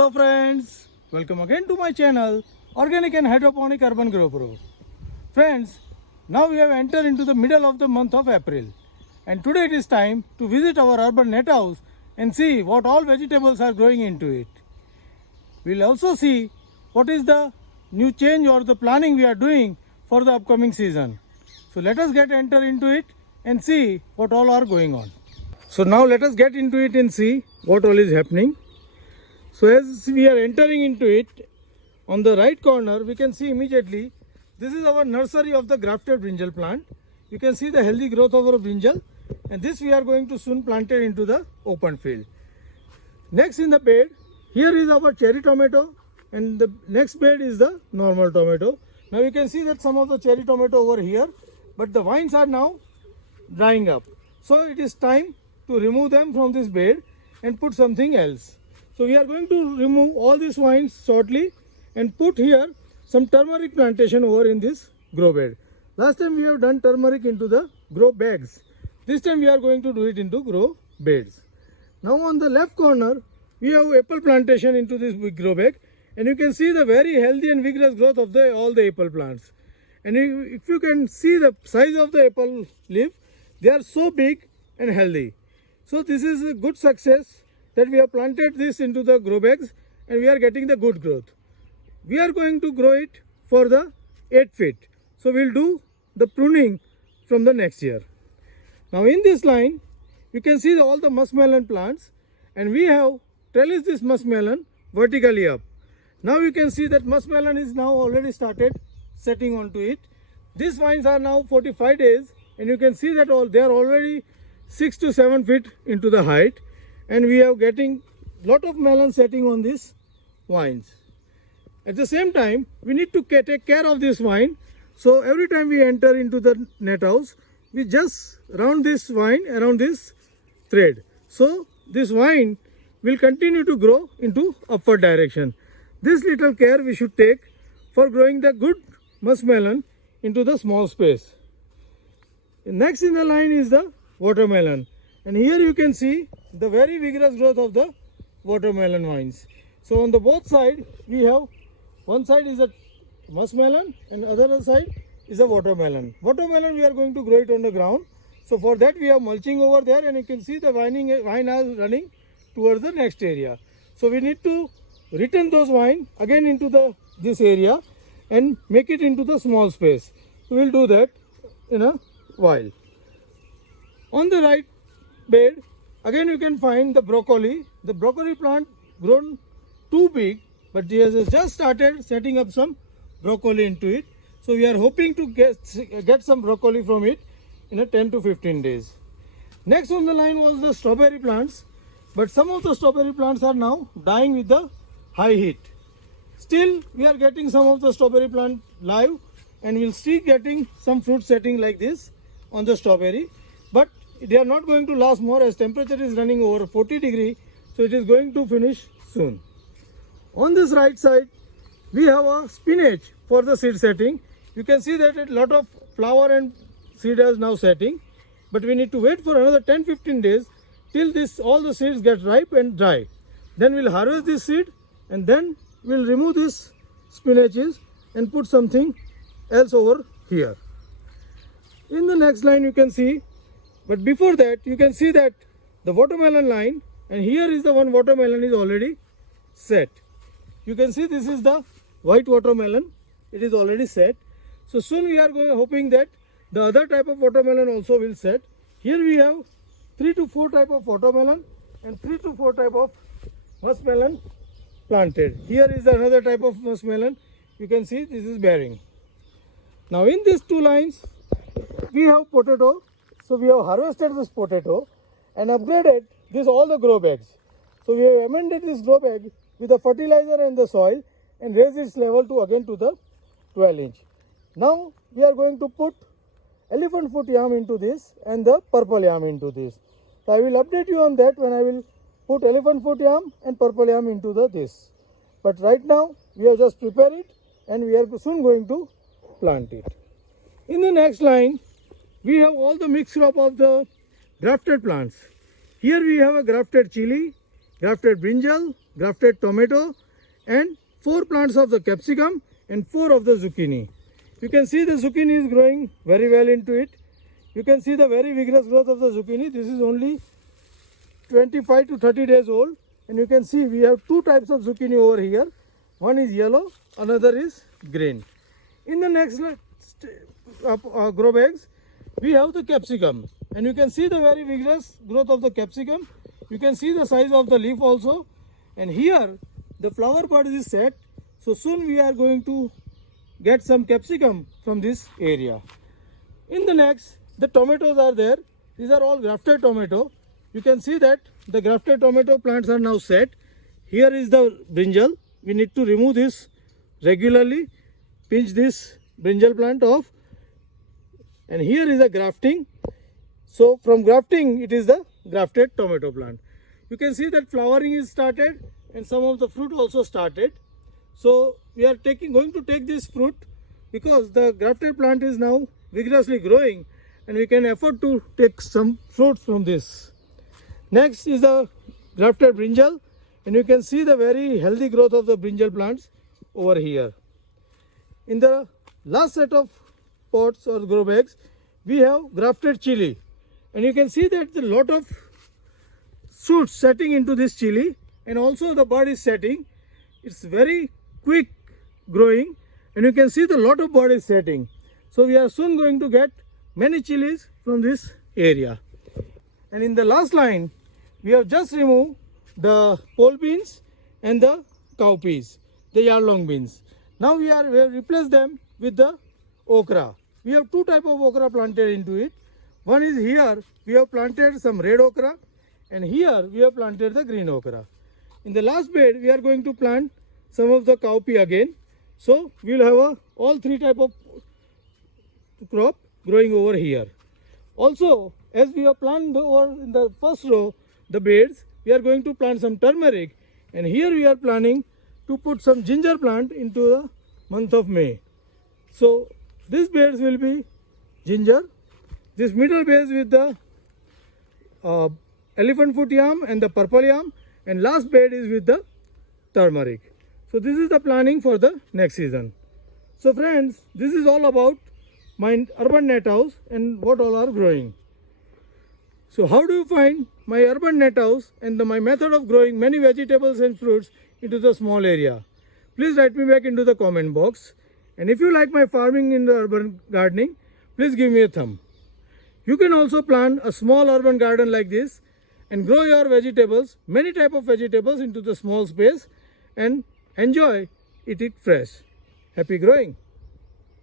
Hello friends, welcome again to my channel Organic and Hydroponic Urban Grow Pro. Friends, now we have entered into the middle of the month of April and today it is time to visit our urban net house and see what all vegetables are growing into it. We will also see what is the new change or the planning we are doing for the upcoming season. So let us enter into it and see what all are going on. So now let us get into it and see what all is happening. So as we are entering into it, on the right corner we can see immediately this is our nursery of the grafted brinjal plant. You can see the healthy growth of our brinjal, and this we are going to soon plant it into the open field. Next in the bed, here is our cherry tomato, and the next bed is the normal tomato. Now you can see that some of the cherry tomato over here, but the vines are now drying up. So it is time to remove them from this bed and put something else. So we are going to remove all these vines shortly and put here some turmeric plantation over in this grow bed. Last time we have done turmeric into the grow bags. This time we are going to do it into grow beds. Now on the left corner we have apple plantation into this big grow bag, and you can see the very healthy and vigorous growth of all the apple plants. And if you can see the size of the apple leaf, they are so big and healthy. So this is a good success that we have planted this into the grow bags and we are getting the good growth. We are going to grow it for the 8 feet. So we will do the pruning from the next year. Now in this line, you can see all the muskmelon plants, and we have trellised this muskmelon vertically up. Now you can see that muskmelon is now already started setting onto it. These vines are now 45 days, and you can see that they are already 6 to 7 feet into the height, and we are getting lot of melon setting on these vines. At the same time, we need to take care of this vine. So every time we enter into the net house, we just round this vine around this thread. So this vine will continue to grow into upward direction. This little care we should take for growing the good muskmelon into the small space. Next in the line is the watermelon, and here you can see the very vigorous growth of the watermelon vines. So on the both side we have, one side is a muskmelon and other side is a watermelon. Watermelon we are going to grow it on the ground. So for that we have mulching over there, and you can see the vine is running towards the next area. So we need to return those vine again into this area and make it into the small space. We will do that in a while. On the right bed, again you can find the broccoli. The broccoli plant grown too big, but it has just started setting up some broccoli into it. So we are hoping to get some broccoli from it in a 10 to 15 days. Next on the line was the strawberry plants, but some of the strawberry plants are now dying with the high heat. Still we are getting some of the strawberry plant live, and we'll still getting some fruit setting like this on the strawberry, but they are not going to last more as temperature is running over 40 degrees, so it is going to finish soon. On this right side we have a spinach for the seed setting. You can see that a lot of flower and seed is now setting, but we need to wait for another 10-15 days till all the seeds get ripe and dry. Then we'll harvest this seed, and then we'll remove these spinaches and put something else over here. In the next line you can see, but before that you can see that the watermelon line, and here is the one watermelon is already set. You can see this is the white watermelon, it is already set. So soon we are hoping that the other type of watermelon also will set. Here we have 3 to 4 type of watermelon and 3 to 4 type of muskmelon planted. Here is another type of muskmelon. You can see this is bearing. Now in these two lines we have potato. So we have harvested this potato and upgraded all the grow bags. So we have amended this grow bag with the fertilizer and the soil and raised its level to the 12-inch. Now we are going to put elephant foot yam into this and the purple yam into this. So I will update you on that when I will put elephant foot yam and purple yam into this. But right now we have just prepared it and we are soon going to plant it. In the next line we have all the mixed crop of the grafted plants. Here we have a grafted chili, grafted brinjal, grafted tomato, and 4 plants of the capsicum and 4 of the zucchini. You can see the zucchini is growing very well into it. You can see the very vigorous growth of the zucchini. This is only 25 to 30 days old, and you can see we have 2 types of zucchini over here. One is yellow, another is green. In the next grow bags, we have the capsicum, and you can see the very vigorous growth of the capsicum. You can see the size of the leaf also, and here the flower bud is set. So soon we are going to get some capsicum from this area. In the next, the tomatoes are there. These are all grafted tomato. You can see that the grafted tomato plants are now set. Here is the brinjal. We need to remove this regularly. Pinch this brinjal plant off. And here is a grafting. So from grafting, it is the grafted tomato plant. You can see that flowering is started and some of the fruit also started. So we are going to take this fruit because the grafted plant is now vigorously growing, and we can afford to take some fruits from this. Next is the grafted brinjal, and you can see the very healthy growth of the brinjal plants over here. In the last set of pots or grow bags, we have grafted chili, and you can see that a lot of shoots setting into this chili, and also the bud is setting. It's very quick growing, and you can see the lot of bud is setting. So we are soon going to get many chilies from this area. And in the last line, we have just removed the pole beans and the cowpeas, the yardlong beans. Now we have replaced them with the okra. We have 2 types of okra planted into it. One is here, we have planted some red okra, and here we have planted the green okra. In the last bed, we are going to plant some of the cowpea again. So we will have all 3 types of crop growing over here. Also, as we have planted over in the first row the beds, we are going to plant some turmeric, and here we are planning to put some ginger plant into the month of May. So these beds will be ginger, this middle beds with the elephant foot yam and the purple yam, and last bed is with the turmeric. So this is the planning for the next season. So friends, this is all about my urban net house and what all are growing. So how do you find my urban net house and my method of growing many vegetables and fruits into the small area? Please write me back into the comment box. And if you like my farming in the urban gardening, please give me a thumb. You can also plant a small urban garden like this and grow your vegetables, many type of vegetables into the small space, and enjoy eat it fresh. Happy growing!